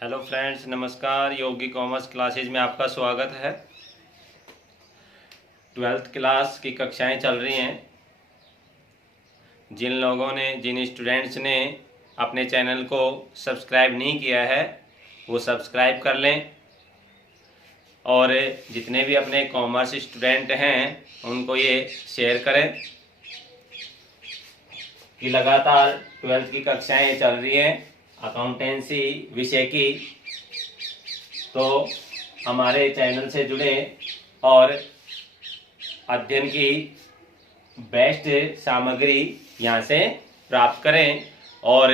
Hello friends, नमस्कार। योगी commerce classes में आपका स्वागत है। 12th क्लास की कक्षाएं चल रही हैं। जिन स्टूडेंट्स ने अपने चैनल को सब्सक्राइब नहीं किया है वो सब्सक्राइब कर लें, और जितने भी अपने कॉमर्स स्टूडेंट हैं उनको ये शेयर करें कि लगातार 12th की कक्षाएं चल रही हैं अकाउंटेंसी विषय की। तो हमारे चैनल से जुड़े और अध्ययन की बेस्ट सामग्री यहाँ से प्राप्त करें, और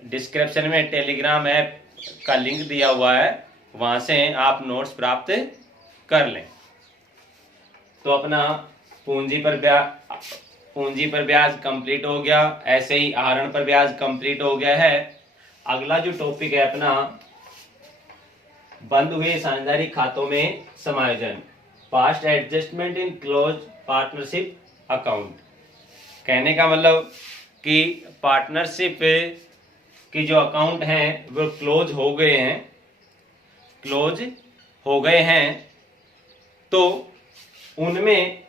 डिस्क्रिप्शन में टेलीग्राम ऐप का लिंक दिया हुआ है, वहाँ से आप नोट्स प्राप्त कर लें। तो अपना पूंजी पर ब्याज कंप्लीट हो गया, ऐसे ही आहरण पर ब्याज कंप्लीट हो गया है। अगला जो टॉपिक है अपना, बंद हुए साझेदारी खातों में समायोजन, past adjustment in close partnership account. कहने का मतलब कि पार्टनरशिप की जो अकाउंट हैं वो क्लोज हो गए हैं, तो उनमें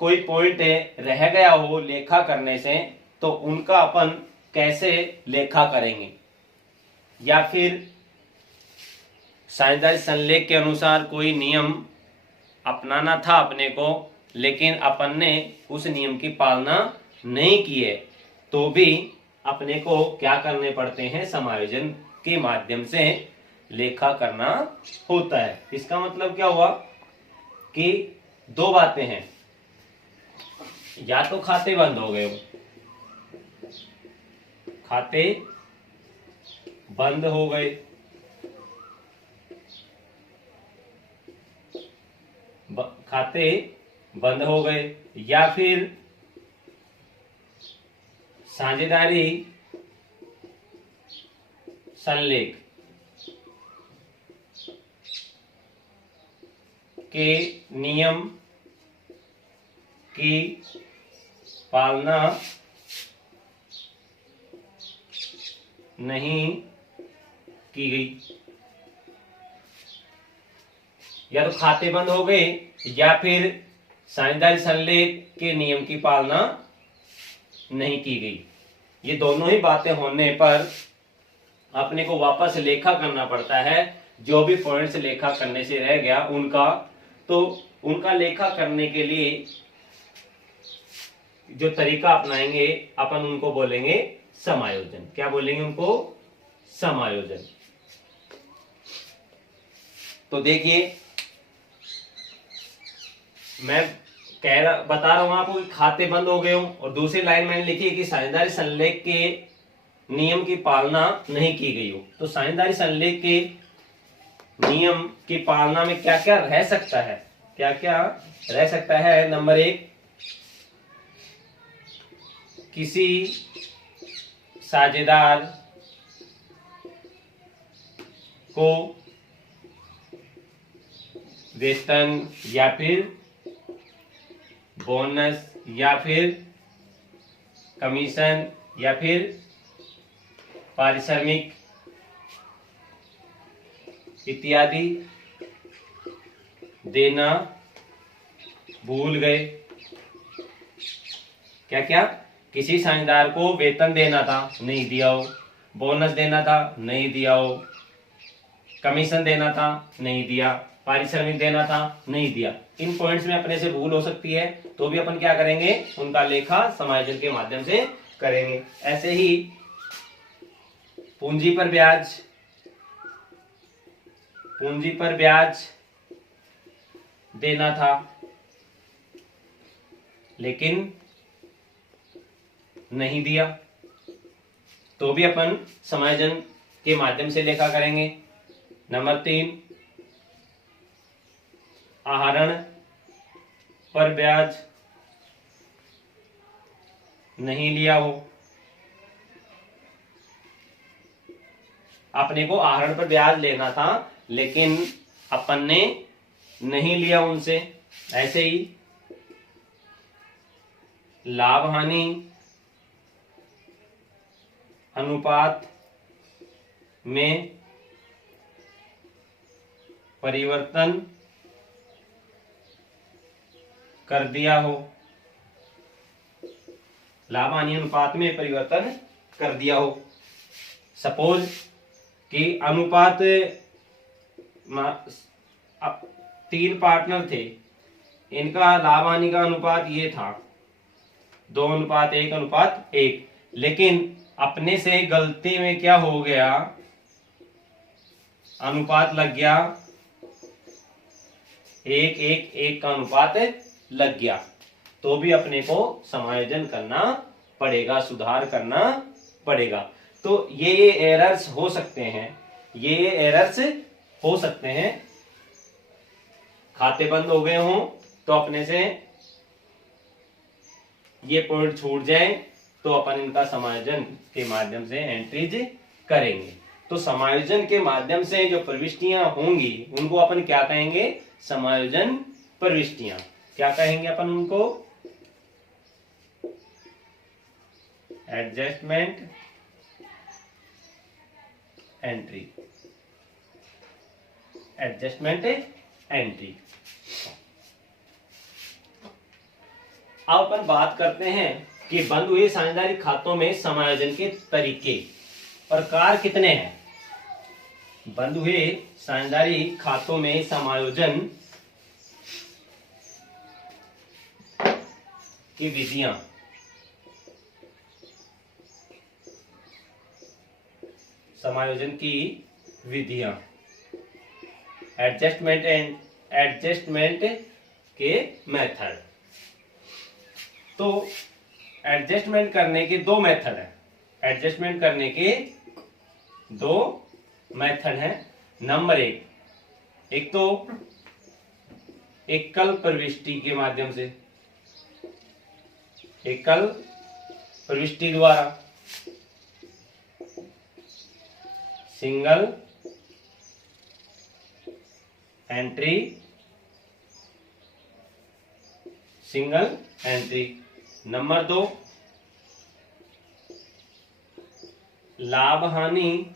कोई पॉइंट रह गया हो लेखा करने से, तो उनका अपन कैसे लेखा करेंगे, या फिर साझेदारी संलेख के अनुसार कोई नियम अपनाना था अपने को, लेकिन अपन ने उस नियम की पालना नहीं की है, तो भी अपने को क्या करने पड़ते हैं, समायोजन के माध्यम से लेखा करना होता है। इसका मतलब क्या हुआ कि दो बातें हैं, या तो खाते बंद हो गए हो, खाते बंद हो गए, खाते बंद हो गए, या फिर साझेदारी संलेख के नियम की पालना नहीं की गई। या तो खाते बंद हो गए या फिर साझेदारी संलेख के नियम की पालना नहीं की गई। ये दोनों ही बातें होने पर अपने को वापस लेखा करना पड़ता है। जो भी पॉइंट्स लेखा करने से रह गया उनका लेखा करने के लिए जो तरीका अपनाएंगे अपन उनको बोलेंगे समायोजन। क्या बोलेंगे उनको? समायोजन। तो देखिए, मैं बता रहा हूं आपको कि खाते बंद हो गए हों, और दूसरी लाइन मैंने लिखी है कि साझेदारी संलेख के नियम की पालना नहीं की गई हो। तो साझेदारी संलेख के नियम की पालना में क्या क्या रह सकता है, क्या क्या रह सकता है? नंबर 1, किसी साझेदार को वेतन या फिर बोनस या फिर कमीशन या फिर पारिश्रमिक इत्यादि देना भूल गए। क्या क्या? किसी साझेदार को वेतन देना था, नहीं दिया हो, बोनस देना था, नहीं दिया हो, कमीशन देना था, नहीं दिया, पारिश्रमिक देना था, नहीं दिया। इन पॉइंट्स में अपने से भूल हो सकती है, तो भी अपन क्या करेंगे, उनका लेखा समायोजन के माध्यम से करेंगे। ऐसे ही पूंजी पर ब्याज देना था, लेकिन नहीं दिया तो भी अपन समायोजन के माध्यम से लेखा करेंगे। नंबर 3, आहरण पर ब्याज नहीं लिया हो, अपने को आहरण पर ब्याज लेना था लेकिन अपन ने नहीं लिया उनसे। ऐसे ही लाभ हानि अनुपात में परिवर्तन कर दिया हो, लाभ हानि अनुपात में परिवर्तन कर दिया हो। सपोज कि अनुपात 3 पार्टनर थे, इनका लाभ हानि का अनुपात ये था 2:1:1, लेकिन अपने से गलती में क्या हो गया, अनुपात लग गया 1:1:1 का अनुपात लग गया, तो भी अपने को समायोजन करना पड़ेगा, सुधार करना पड़ेगा। तो ये एरर्स हो सकते हैं, ये एरर्स हो सकते हैं। खाते बंद हो गए हों तो अपने से ये पॉइंट छूट जाए तो अपन इनका समायोजन के माध्यम से एंट्रीज करेंगे। तो समायोजन के माध्यम से जो प्रविष्टियां होंगी उनको अपन क्या कहेंगे, समायोजन प्रविष्टियां। क्या कहेंगे अपन उनको, एडजस्टमेंट एंट्री, एडजस्टमेंट एंट्री। अब अपन बात करते हैं कि बंद हुए साझेदारी खातों में समायोजन के तरीके, प्रकार कितने हैं। बंद हुए साझेदारी खातों में समायोजन की विधियां, समायोजन की विधियां, एडजस्टमेंट के मेथड। तो एडजस्टमेंट करने के 2 मेथड हैं, एडजस्टमेंट करने के 2 मेथड हैं। नंबर 1, एक तो एकल प्रविष्टि के माध्यम से, एकल प्रविष्टि द्वारा, single entry, single entry. Number 2, लाभ हानि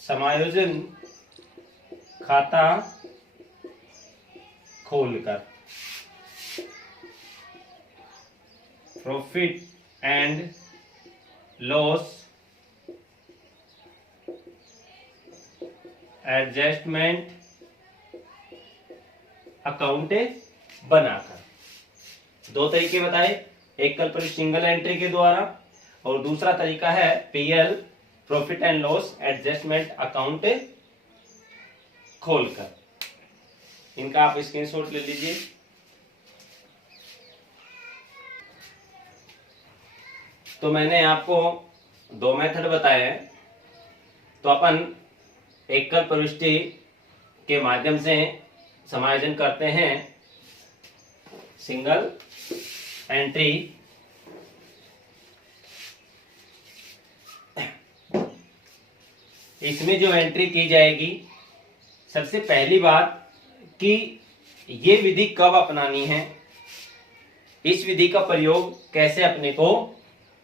समायोजन खाता खोलकर, profit and loss adjustment account बनाकर। 2 तरीके बताए, एकल पर सिंगल एंट्री के द्वारा, और दूसरा तरीका है PL, profit and loss adjustment account खोलकर। इनका आप स्क्रीनशॉट ले लीजिए। तो मैंने आपको 2 मेथड बताए हैं। तो अपन एकल प्रविष्टि के माध्यम से समायोजन करते हैं, सिंगल एंट्री, इसमें जो एंट्री की जाएगी, सबसे पहली बात कि ये विधि कब अपनानी है, इस विधि का प्रयोग कैसे अपने को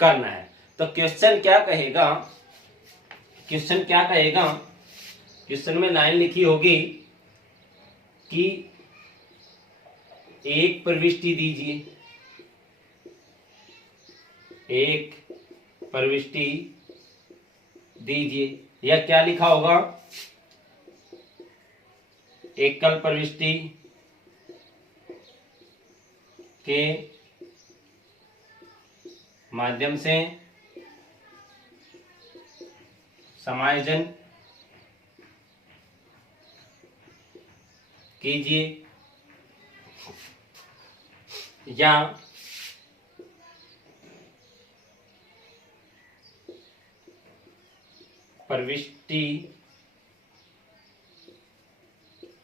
करना है। तो क्वेश्चन क्या कहेगा, क्वेश्चन क्या कहेगा, क्वेश्चन में लाइन लिखी होगी कि एक प्रविष्टि दीजिए, एक प्रविष्टि दीजिए, या क्या लिखा होगा, एकल प्रविष्टि के माध्यम से समायोजन कीजिए, या प्रविष्टि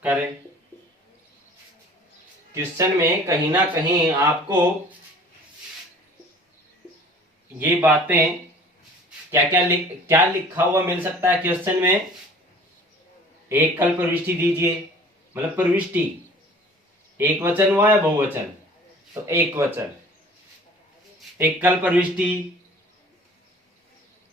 करें। क्वेश्चन में कहीं ना कहीं आपको ये बातें क्या लिखा हुआ मिल सकता है क्वेश्चन में। एक कल प्रविष्टि दीजिए, मतलब प्रविष्टि एक वचन हुआ या बहुवचन, तो एक वचन। एक कल प्रविष्टि,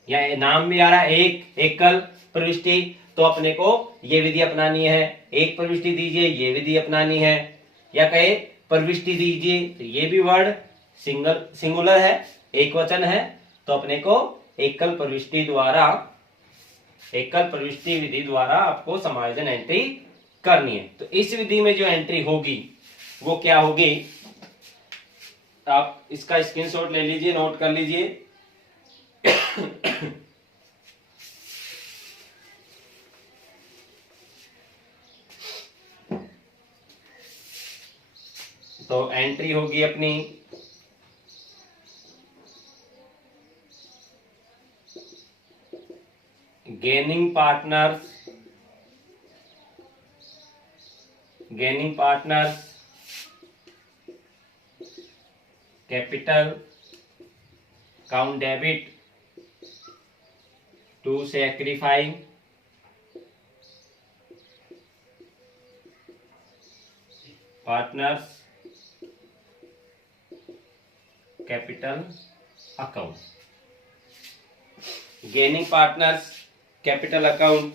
या नाम भी आ रहा है एक कल प्रविष्टि, तो अपने को ये विधि अपनानी है। एक प्रविष्टि दीजिए, ये विधि अपनानी है। या कहे प्रविष्टि दीजिए, तो ये भी वर्ड सिंगुलर है, एक वचन है, तो अपने को एकल प्रविष्टि विधि द्वारा आपको समायोजन एंट्री करनी है। तो इस विधि में जो एंट्री होगी वो क्या होगी, आप इसका स्क्रीनशॉट ले लीजिए, नोट कर लीजिए। तो एंट्री होगी अपनी gaining partners capital account debit to sacrifice partners capital account. Gaining partners capital account,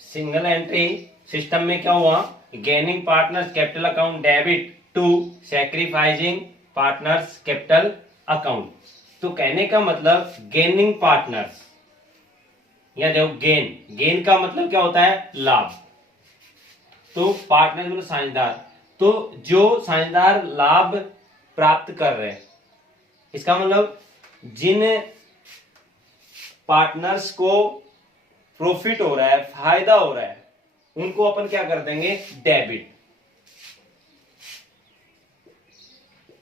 single entry system में क्या हुआ, gaining partners capital account debit to sacrificing partners capital account. तो कहने का मतलब गेनिंग पार्टनर्स, या देखो गेन का मतलब क्या होता है, लाभ। तो पार्टनर मतलब साझेदार, तो जो साझेदार लाभ प्राप्त कर रहे हैं, इसका मतलब जिन पार्टनर्स को प्रॉफिट हो रहा है, फायदा हो रहा है, उनको अपन क्या कर देंगे, डेबिट।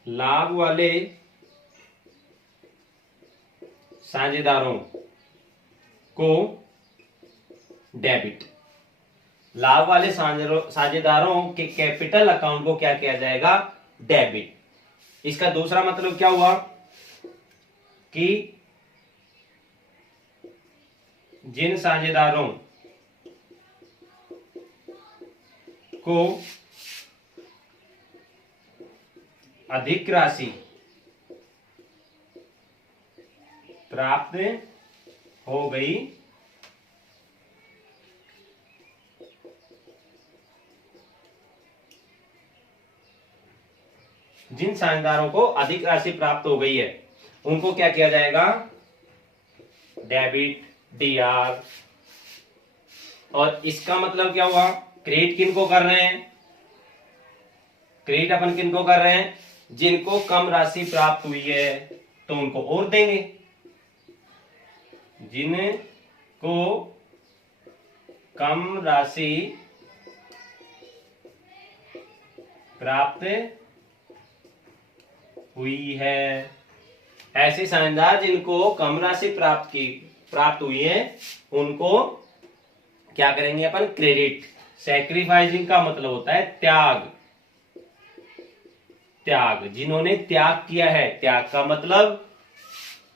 लाभ वाले साझेदारों को डेबिट, लाभ वाले साझेदारों के कैपिटल अकाउंट को क्या किया जाएगा, डेबिट। इसका दूसरा मतलब क्या हुआ कि जिन साझेदारों को अधिक राशि प्राप्त हो गई, जिन साझेदारों को अधिक राशि प्राप्त हो गई है, उनको क्या किया जाएगा, डेबिट, डीआर। और इसका मतलब क्या हुआ, क्रेडिट किनको कर रहे हैं, क्रेडिट अपन किनको कर रहे हैं, जिनको कम राशि प्राप्त हुई है तो उनको और देंगे, जिनको कम राशि प्राप्त हुई है, ऐसे साझेदार जिनको कम राशि प्राप्त हुई है, उनको क्या करेंगे अपन, क्रेडिट। सैक्रिफाइसिंग का मतलब होता है त्याग, जिन्होंने त्याग किया है, त्याग का मतलब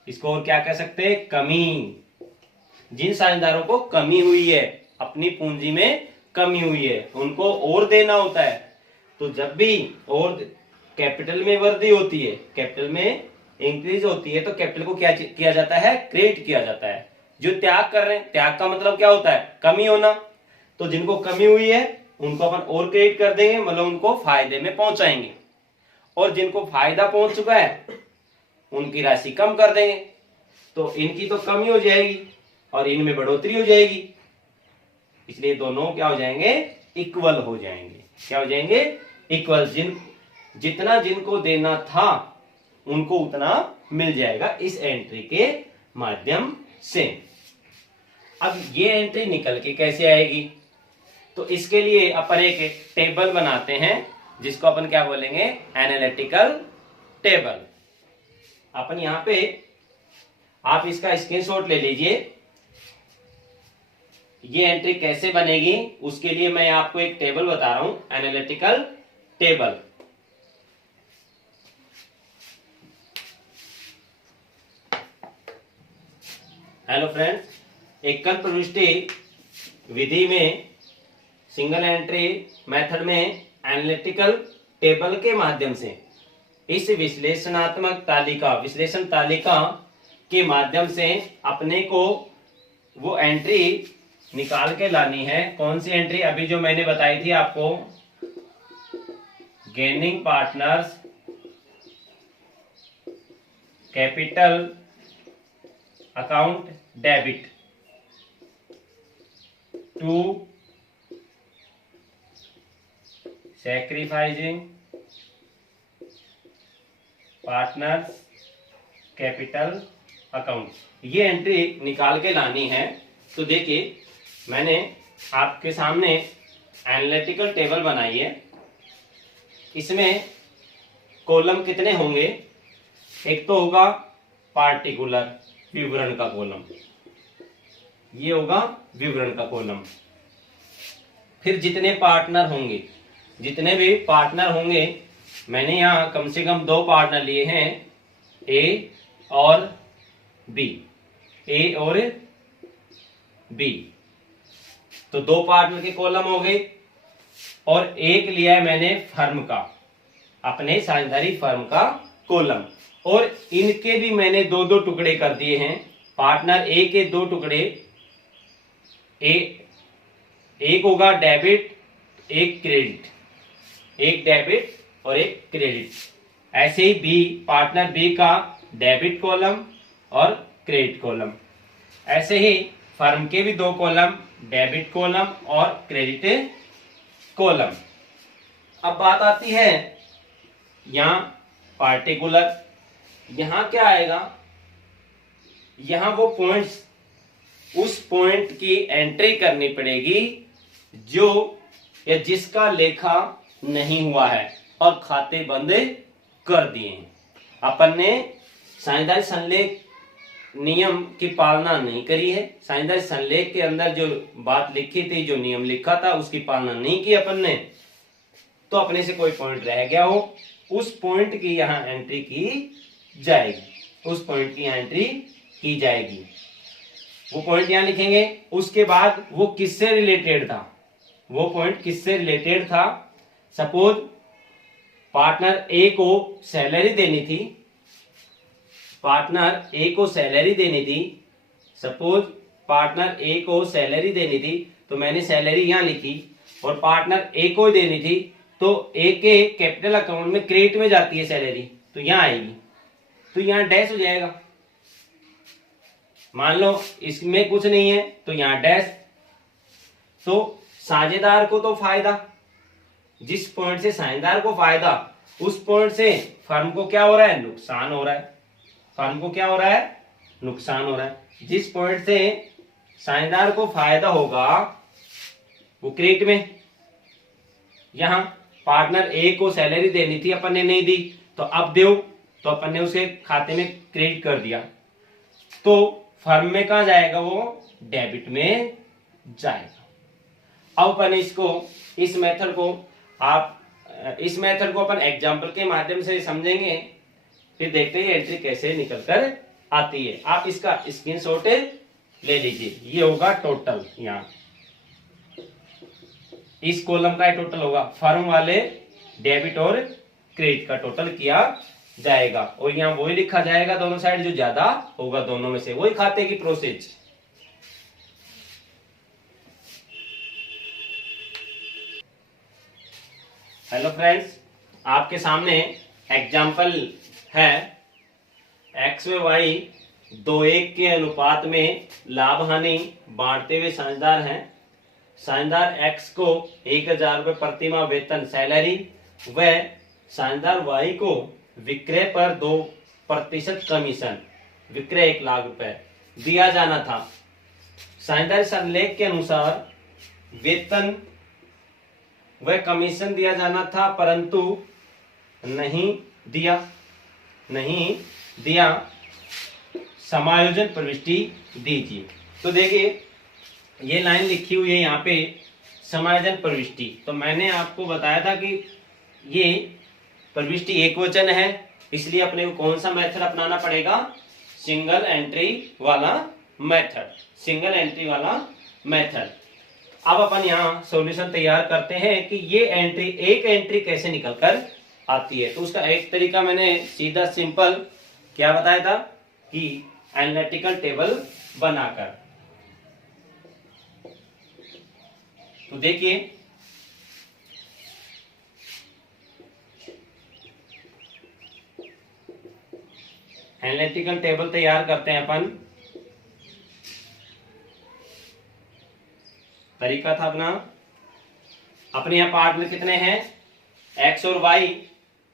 इसको और क्या कह सकते हैं, कमी। जिन साझेदारों को कमी हुई है, अपनी पूंजी में कमी हुई है, उनको और देना होता है। तो जब भी और कैपिटल में वृद्धि होती है, कैपिटल में इंक्रीज होती है, तो कैपिटल को क्या किया जाता है, क्रेडिट किया जाता है। जो त्याग कर रहे हैं, त्याग का मतलब क्या होता है, कमी होना। तो जिनको कमी हुई है उनको अपन और क्रेडिट कर देंगे, मतलब उनको फायदे में पहुंचाएंगे। और जिनको फायदा पहुंच चुका है उनकी राशि कम कर देंगे, तो इनकी तो कमी हो जाएगी और इनमें बढ़ोतरी हो जाएगी, इसलिए दोनों क्या हो जाएंगे, इक्वल हो जाएंगे। क्या हो जाएंगे, इक्वल। जितना जिनको देना था उनको उतना मिल जाएगा इस एंट्री के माध्यम से। अब ये एंट्री निकल के कैसे आएगी, तो इसके लिए अपन एक टेबल बनाते हैं, जिसको अपन क्या बोलेंगे, एनालिटिकल टेबल। अपन यहाँ पे आप इसका स्क्रीनशॉट ले लीजिए। ये एंट्री कैसे बनेगी उसके लिए मैं आपको एक टेबल बता रहा हूं, एनालिटिकल टेबल। हेलो फ्रेंड्स, एकल प्रविष्टि विधि में सिंगल एंट्री मेथड में एनालिटिकल टेबल के माध्यम से इस विश्लेषण तालिका के माध्यम से अपने को वो एंट्री निकाल के लानी है। कौन सी एंट्री? अभी जो मैंने बताई थी आपको, gaining partners capital account debit to sacrificing partners capital account, ये एंट्री निकाल के लानी है। तो देखिए मैंने आपके सामने एनालिटिकल टेबल बनाई है। इसमें कॉलम कितने होंगे? एक तो होगा पार्टिकुलर, विवरण का कॉलम, ये होगा विवरण का कॉलम। फिर जितने पार्टनर होंगे, जितने भी पार्टनर होंगे, मैंने यहाँ कम से कम 2 पार्टनर लिए हैं, ए और बी, ए और बी, तो 2 पार्टनर के कॉलम हो गए। और एक लिया है मैंने फर्म का, अपने साझेदारी फर्म का कॉलम, और इनके भी मैंने 2-2 टुकड़े कर दिए हैं। पार्टनर ए के 2 टुकड़े, एक होगा डेबिट, एक क्रेडिट, एक डेबिट और एक क्रेडिट। ऐसे ही बी, पार्टनर बी का डेबिट कॉलम और क्रेडिट कॉलम। ऐसे ही फर्म के भी 2 कॉलम, डेबिट कॉलम और क्रेडिट कॉलम। अब बात आती है यहां पार्टिकुलर, यहां क्या आएगा? यहां वो पॉइंट्स, उस पॉइंट की एंट्री करनी पड़ेगी जो या जिसका लेखा नहीं हुआ है और खाते बंद कर दिए हैं। अपन ने साझेदारी संलेख नियम की पालना नहीं करी है। साझेदारी संलेख के अंदर जो बात लिखी थी, जो नियम लिखा था, उसकी पालना नहीं की अपन ने, तो अपने से कोई पॉइंट रह गया हो, उस पॉइंट की यहाँ एंट्री की जाएगी, उस पॉइंट की एंट्री की जाएगी। वो पॉइंट यहाँ लिखेंगे। उसके बाद वो किससे रिलेटेड था, वो पॉइंट किससे रिलेटेड था? सपोज पार्टनर ए को सैलरी देनी थी, पार्टनर ए को सैलरी देनी थी, सपोज पार्टनर ए को सैलरी देनी थी, तो मैंने सैलरी यहां लिखी, और पार्टनर ए को देनी थी, तो ए के कैपिटल अकाउंट में क्रेडिट में जाती है सैलरी, तो यहां आएगी, तो यहां डैश हो जाएगा। मान लो इसमें कुछ नहीं है तो यहां डैश। तो साझेदार को तो फायदा, जिस पॉइंट से साझेदार को फायदा, उस पॉइंट से फर्म को क्या हो रहा है? नुकसान हो रहा है। फर्म को क्या हो रहा है? नुकसान हो रहा है। जिस पॉइंट से साझेदार को फायदा होगा वो क्रेडिट में। यहां पार्टनर ए को सैलरी देनी थी, अपन ने नहीं दी, तो अब दो, तो अपन ने उसे खाते में क्रेडिट कर दिया, तो फर्म में कहां जाएगा? वो डेबिट में जाएगा। अब अपन इसको, इस मेथड को अपन एग्जाम्पल के माध्यम से समझेंगे, फिर देखते हैं एंट्री कैसे निकल कर आती है। आप इसका स्क्रीनशॉट ले लीजिए। ये होगा टोटल, यहाँ इस कॉलम का टोटल होगा, फर्म वाले डेबिट और क्रेडिट का टोटल किया जाएगा, और यहाँ वही लिखा जाएगा दोनों साइड, जो ज्यादा होगा दोनों में से वही खाते की प्रोसेस। हेलो फ्रेंड्स, आपके सामने एग्जाम्पल है, एक्स व वाई 2:1 के अनुपात में लाभ हानि बांटते हुए साझेदार हैं। साझेदार एक्स को 1000 रुपये प्रति माह वेतन सैलरी व साझेदार वाई को विक्रय पर 2% कमीशन, विक्रय 1 लाख रुपए दिया जाना था। साझेदारी संलेख के अनुसार वेतन वह कमीशन दिया जाना था, परंतु नहीं दिया समायोजन प्रविष्टि दीजिए। तो देखिए ये लाइन लिखी हुई है यहाँ पे समायोजन प्रविष्टि। तो मैंने आपको बताया था कि ये प्रविष्टि एक वचन है, इसलिए अपने को कौन सा मेथड अपनाना पड़ेगा, सिंगल एंट्री वाला मेथड, सिंगल एंट्री वाला मेथड। अब अपन यहाँ सॉल्यूशन तैयार करते हैं कि ये एंट्री, एक एंट्री कैसे निकलकर आती है। तो उसका एक तरीका मैंने सीधा सिंपल क्या बताया था कि एनालिटिकल टेबल बनाकर। तो देखिए एनालिटिकल टेबल तैयार करते हैं अपन। तरीका था अपने यहाँ पार्ट में कितने हैं, x और y।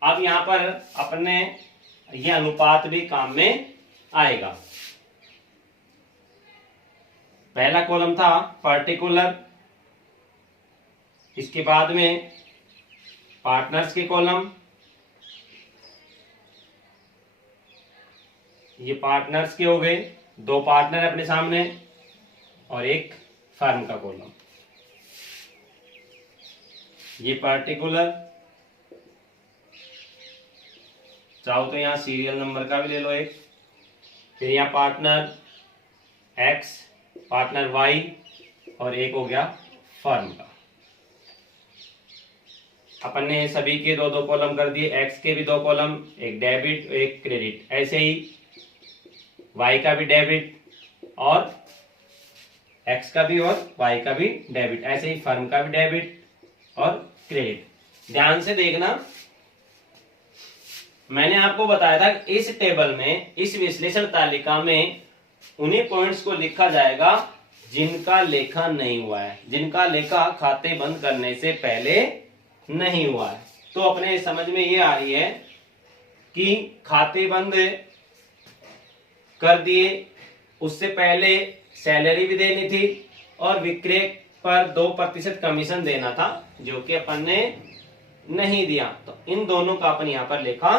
अब यहाँ पर अपने ये अनुपात भी काम में आएगा। पहला कॉलम था पर्टिकुलर, इसके बाद में पार्टनर्स के कॉलम, ये पार्टनर्स के हो गए, दो पार्टनर अपने सामने, और एक फर्म का कॉलम। ये पर्टिकुलर, चाहो तो यहाँ सीरियल नंबर का भी ले लो एक। फिर यहाँ पार्टनर x, पार्टनर y, और एक हो गया फर्म का। अपन ने सभी के दो दो कॉलम कर दिए, x के भी दो कॉलम, एक डेबिट एक क्रेडिट। ऐसे ही y का भी डेबिट और x का भी और y का भी डेबिट। ऐसे ही फर्म का भी डेबिट और क्रेडिट। ध्यान से देखना, मैंने आपको बताया था कि इस टेबल में, इस विश्लेषण तालिका में उन्हीं पॉइंट्स को लिखा जाएगा जिनका लेखा नहीं हुआ है, जिनका लेखा खाते बंद करने से पहले नहीं हुआ है। तो अपने समझ में ये आ रही है कि खाते बंद कर दिए, उससे पहले सैलरी भी देनी थी और विक्रय पर 2% कमीशन देना था, जो कि अपन ने नहीं दिया। तो इन दोनों का अपन यहाँ पर लेखा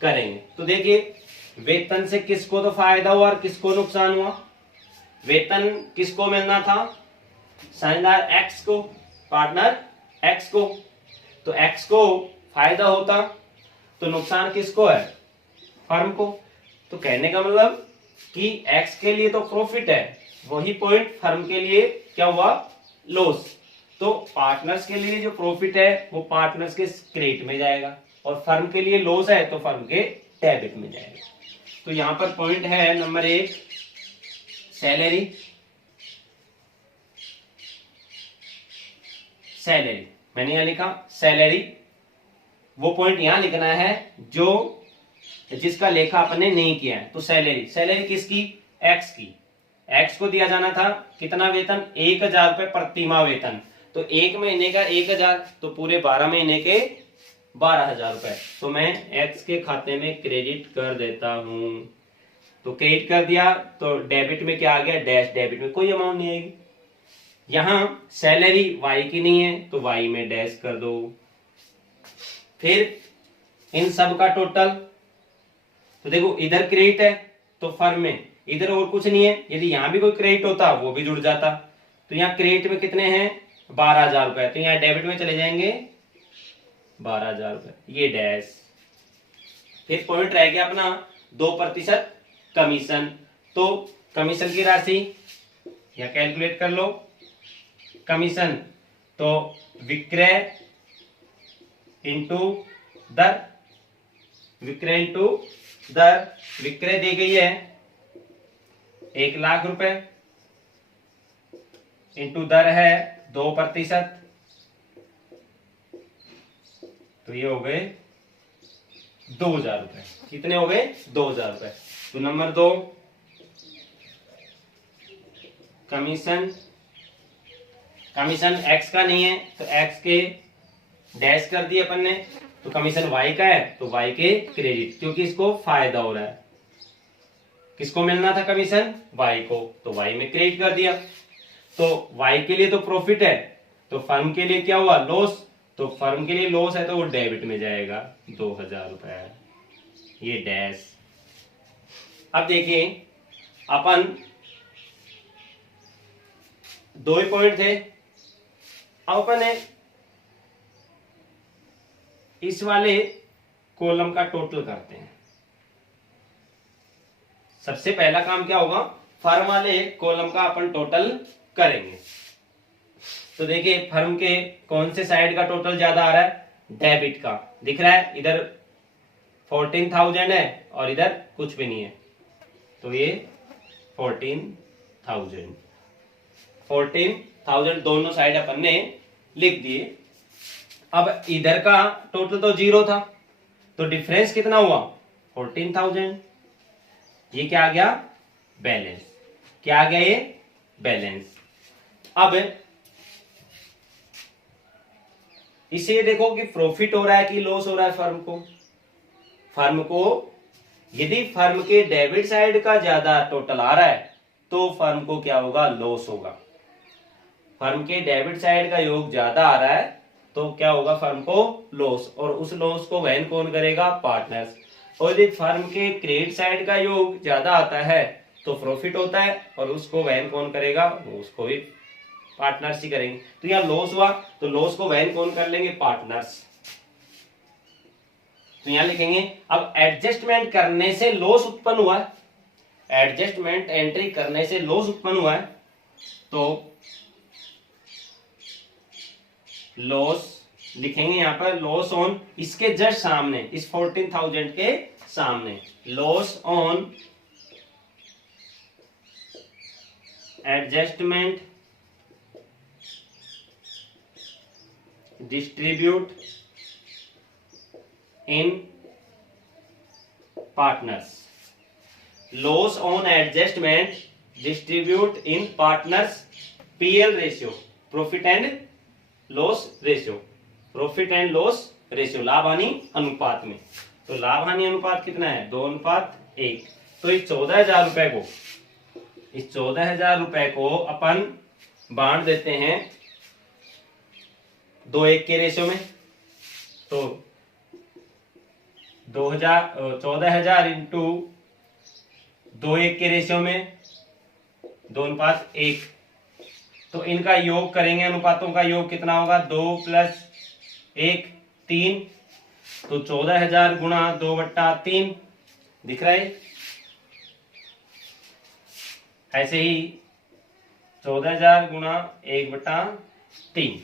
करेंगे। तो देखिए वेतन से किसको तो फायदा हुआ और किसको नुकसान हुआ। वेतन किसको मिलना था, साझेदार एक्स को, पार्टनर एक्स को। तो एक्स को फायदा होता तो नुकसान किसको है, फर्म को। तो कहने का मतलब कि एक्स के लिए तो प्रॉफिट है, वही पॉइंट फर्म के लिए क्या हुआ, लॉस। तो पार्टनर्स के लिए जो प्रॉफिट है वो पार्टनर्स के क्रेडिट में जाएगा, और फर्म के लिए लॉस है तो फर्म के डेबिट में जाएगा। तो यहां पर पॉइंट है नंबर 1 सैलरी। सैलरी मैंने यहां लिखा सैलरी, वो पॉइंट यहां लिखना है जो जिसका लेखा अपने नहीं किया है। तो सैलरी, सैलरी किसकी, एक्स की। एक्स को दिया जाना था कितना वेतन, 1000 रुपए प्रति माह वेतन। तो एक महीने का 1000, तो पूरे 12 महीने के 12,000 रुपए। तो मैं एक्स के खाते में क्रेडिट कर देता हूं। तो क्रेडिट कर दिया तो डेबिट में क्या आ गया, डैश, डेबिट में कोई अमाउंट नहीं आएगी। यहां सैलरी वाई की नहीं है तो वाई में डैश कर दो। फिर इन सब का टोटल, तो देखो इधर क्रेडिट है तो फर्म में, इधर और कुछ नहीं है। यदि यहां भी कोई क्रेडिट होता वो भी जुड़ जाता। तो यहाँ क्रेडिट में कितने हैं, 12,000 रुपए। तो यहाँ डेबिट में चले जाएंगे 12,000 रुपए, ये डैश। फिर पॉइंट रह गया अपना 2% कमीशन। तो कमीशन की राशि या कैलकुलेट कर लो। कमीशन तो विक्रय इंटू दर, विक्रय इंटू दर। विक्रय दी गई है 1,00,000 रुपए, इंटू दर है 2%। तो ये हो गए 2,000 रुपए। कितने हो गए, 2,000 रुपए। तो नंबर 2 कमीशन, कमीशन एक्स का नहीं है तो एक्स के डैश कर दिए अपन ने। तो कमीशन वाई का है तो वाई के क्रेडिट, क्योंकि इसको फायदा हो रहा है। किसको मिलना था कमीशन, वाई को, तो वाई में क्रेडिट कर दिया। तो वाई के लिए तो प्रॉफिट है, तो फर्म के लिए क्या हुआ, लॉस। तो फर्म के लिए लॉस है तो वो डेबिट में जाएगा 2,000 रुपए, ये डैश। अब देखिए अपन दो ही पॉइंट थे, अब अपन ने इस वाले कॉलम का टोटल करते हैं। सबसे पहला काम क्या होगा, फर्म वाले कॉलम का अपन टोटल करेंगे। तो देखिए फर्म के कौन से साइड का टोटल ज्यादा आ रहा है, डेबिट का दिख रहा है, इधर 14,000 है और इधर कुछ भी नहीं है, तो ये 14,000 दोनों साइड अपन ने लिख दिए। अब इधर का टोटल तो 0 था, तो डिफरेंस कितना हुआ 14,000। ये क्या आ गया, बैलेंस। क्या आ गया, ये बैलेंस। अब इसे देखो कि प्रॉफिट हो रहा है कि लॉस हो रहा है फर्म को यदि फर्म के डेबिट साइड का ज्यादा टोटल आ रहा है तो फर्म को क्या होगा, लॉस होगा। फर्म के डेबिट साइड का योग ज्यादा आ रहा है तो क्या होगा, फर्म को लॉस, और उस लॉस को वहन कौन करेगा, पार्टनर्स। और यदि फर्म के क्रेडिट साइड का योग ज्यादा आता है तो प्रॉफिट होता है और उसको वहन कौन करेगा, उसको भी पार्टनर्स ही करेंगे। तो यहाँ लॉस हुआ तो लॉस को वहन कौन कर लेंगे, पार्टनर्स। तो यहां लिखेंगे अब एडजस्टमेंट करने से लॉस उत्पन्न हुआ है, एडजस्टमेंट एंट्री करने से लॉस उत्पन्न हुआ है, तो लॉस लिखेंगे यहां पर, लॉस ऑन इसके जस्ट सामने, इस 14,000 के सामने, loss on adjustment distribute in partners. Loss on adjustment distribute in partners, PL ratio, profit and loss ratio, profit and loss ratio, लाभ हानि अनुपात में। तो लाभ हानि अनुपात कितना है, 2:1। तो इस 14,000 रुपए को, इस 14,000 रुपए को अपन बांट देते हैं 2:1 के रेशियो में। तो 14,000 इंटू 2:1 के रेशियो में 2:1। तो इनका योग करेंगे, अनुपातों का योग कितना होगा, 2 + 1 3। तो 14,000 गुणा 2/3 दिख रहा है। ऐसे ही 14,000 गुणा 1/3।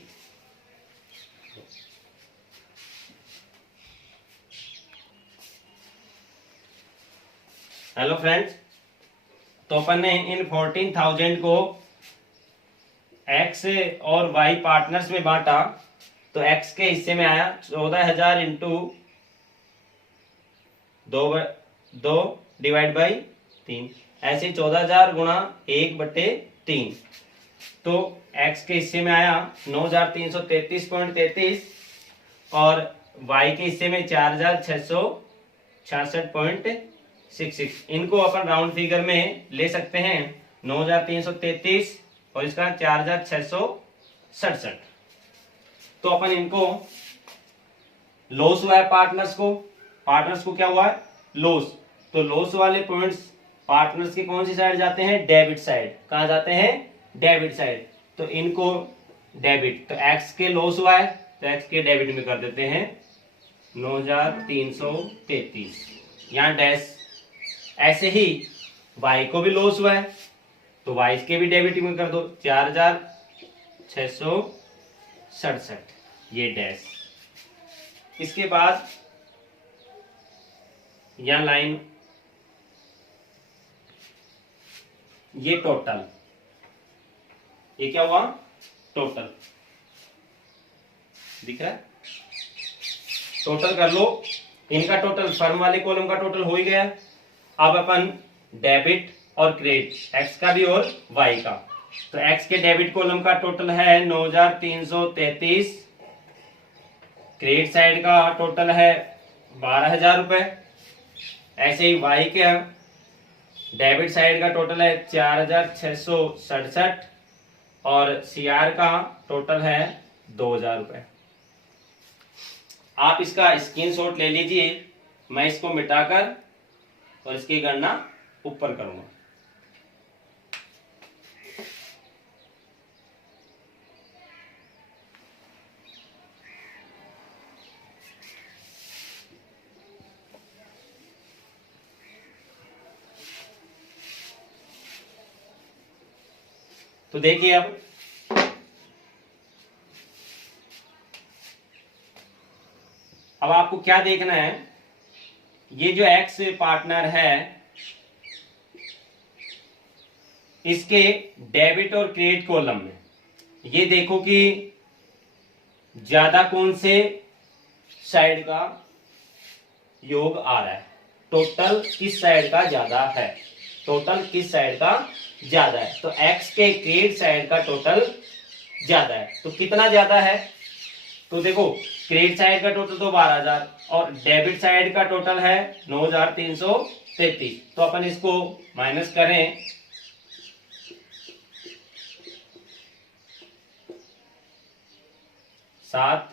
हेलो फ्रेंड्स, तो अपन ने इन 14,000 को एक्स और वाई पार्टनर्स में बांटा, तो एक्स के हिस्से में आया 14,000 इंटू 2/3। ऐसे 14,000 गुणा 1/3। तो एक्स के हिस्से में आया 9,333.33 और वाई के हिस्से में 4,666.66। इनको अपन राउंड फिगर में ले सकते हैं, 9,333 और इसका 4,667। तो अपन इनको लॉस हुआ है पार्टनर्स को क्या हुआ है, लॉस। तो लॉस वाले पॉइंट्स पार्टनर्स की कौन सी साइड जाते हैं, डेबिट साइड। कहां जाते हैं, डेबिट साइड। तो इनको डेबिट, तो एक्स के लॉस हुआ है तो एक्स के डेबिट में कर देते हैं 9,333, यहां डैश। ऐसे ही वाई को भी लॉस हुआ है तो वाई के भी डेबिट में कर दो 4,667, ये डैश। इसके बाद यहां लाइन, ये टोटल, ये क्या हुआ, टोटल दिख रहा है। टोटल कर लो, इनका टोटल, फर्म वाले कॉलम का टोटल हो ही गया। अब अपन डेबिट और क्रेडिट, एक्स का भी और वाई का। तो एक्स के डेबिट कॉलम का टोटल है 9,333, क्रेडिट साइड का टोटल है 12,000 रुपए। ऐसे ही वाई के डेबिट साइड का टोटल है 4,667 और सीआर का टोटल है 2,000 रुपए। आप इसका स्क्रीनशॉट ले लीजिए, मैं इसको मिटाकर और इसकी गणना ऊपर करूंगा। तो देखिए अब आपको क्या देखना है, ये जो एक्स पार्टनर है इसके डेबिट और क्रेडिट कॉलम में ये देखो कि ज्यादा कौन से साइड का योग आ रहा है, टोटल किस साइड का ज्यादा है, टोटल किस साइड का ज्यादा है। तो एक्स के क्रेडिट साइड का टोटल ज्यादा है। तो कितना ज्यादा है, तो देखो क्रेडिट साइड का टोटल तो 12,000 और डेबिट साइड का टोटल है 9,333। तो अपन इसको माइनस करें, सात,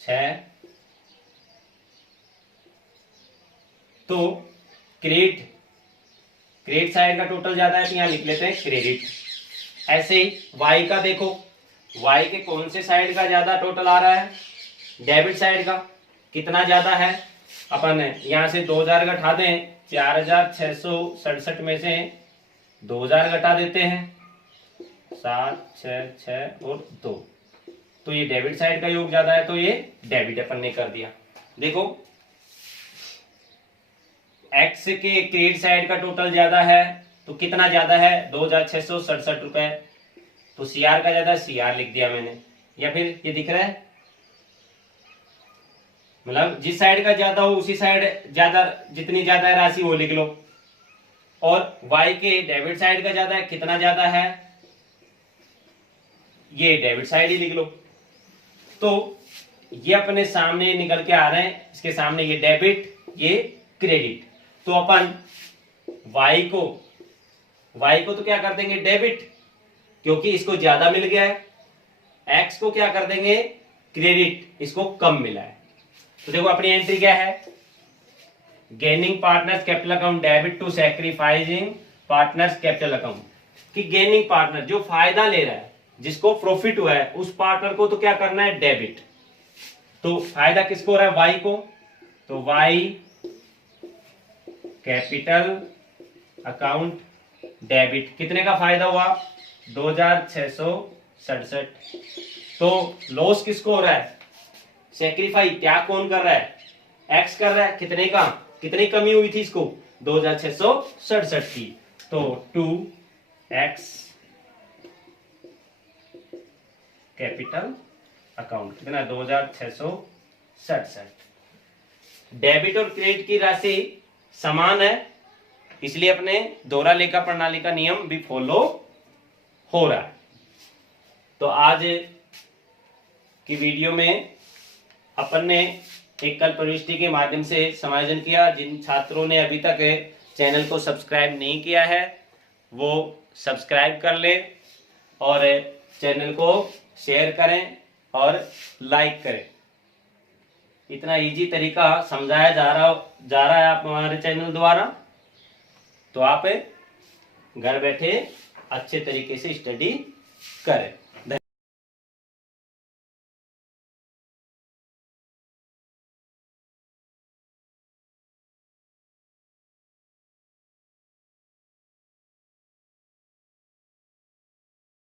6, तो क्रेडिट साइड का टोटल ज्यादा है तो यहां लिख लेते हैं क्रेडिट। ऐसे ही वाई का देखो, वाई के कौन से साइड का ज्यादा टोटल आ रहा है, डेबिट साइड का। कितना ज्यादा है, अपन यहां से 2,000 घटा दें, 4,667 में से 2,000 घटा देते हैं, 7, 6, 6 और 2, तो ये डेबिट साइड का योग ज्यादा है, तो ये डेबिट अपन ने कर दिया। देखो एक्स के क्रेडिट साइड का टोटल ज्यादा है, तो कितना ज्यादा है, 2,667 रुपए। तो सीआर का ज्यादा, सीआर लिख दिया मैंने, या फिर ये दिख रहा है, मतलब जिस साइड का ज्यादा हो उसी साइड ज्यादा, जितनी ज्यादा है राशि वो लिख लो। और वाई के डेबिट साइड का ज्यादा है, कितना ज्यादा है, ये डेबिट साइड ही लिख लो। तो ये अपने सामने निकल के आ रहे हैं, इसके सामने ये डेबिट, ये क्रेडिट। तो अपन वाई को तो क्या कर देंगे, डेबिट, क्योंकि इसको ज्यादा मिल गया है। एक्स को क्या कर देंगे, क्रेडिट, इसको कम मिला है। तो देखो अपनी एंट्री क्या है, gaining partners capital account debit to sacrificing partners capital account. कि गेनिंग पार्टनर जो फायदा ले रहा है, जिसको प्रॉफिट हुआ है, उस पार्टनर को तो क्या करना है, डेबिट। तो फायदा किसको हो रहा है, वाई को, तो वाई कैपिटल अकाउंट डेबिट। कितने का फायदा हुआ, 2,667। तो लॉस किसको हो रहा है, सेक्रीफाई क्या कौन कर रहा है, एक्स कर रहा है। कितने का, कितनी कमी हुई थी इसको, 2,667 की। तो 2x कैपिटल अकाउंट कितना, 2,667। डेबिट और क्रेडिट की राशि समान है, इसलिए अपने दोहरा लेखा प्रणाली का नियम भी फॉलो हो रहा है। तो आज की वीडियो में अपन ने एक कल प्रविष्टि के माध्यम से समायोजन किया। जिन छात्रों ने अभी तक चैनल को सब्सक्राइब नहीं किया है वो सब्सक्राइब कर ले और चैनल को शेयर करें और लाइक करें। इतना इजी तरीका समझाया जा रहा है आप हमारे चैनल द्वारा, तो आप घर बैठे अच्छे तरीके से स्टडी करें।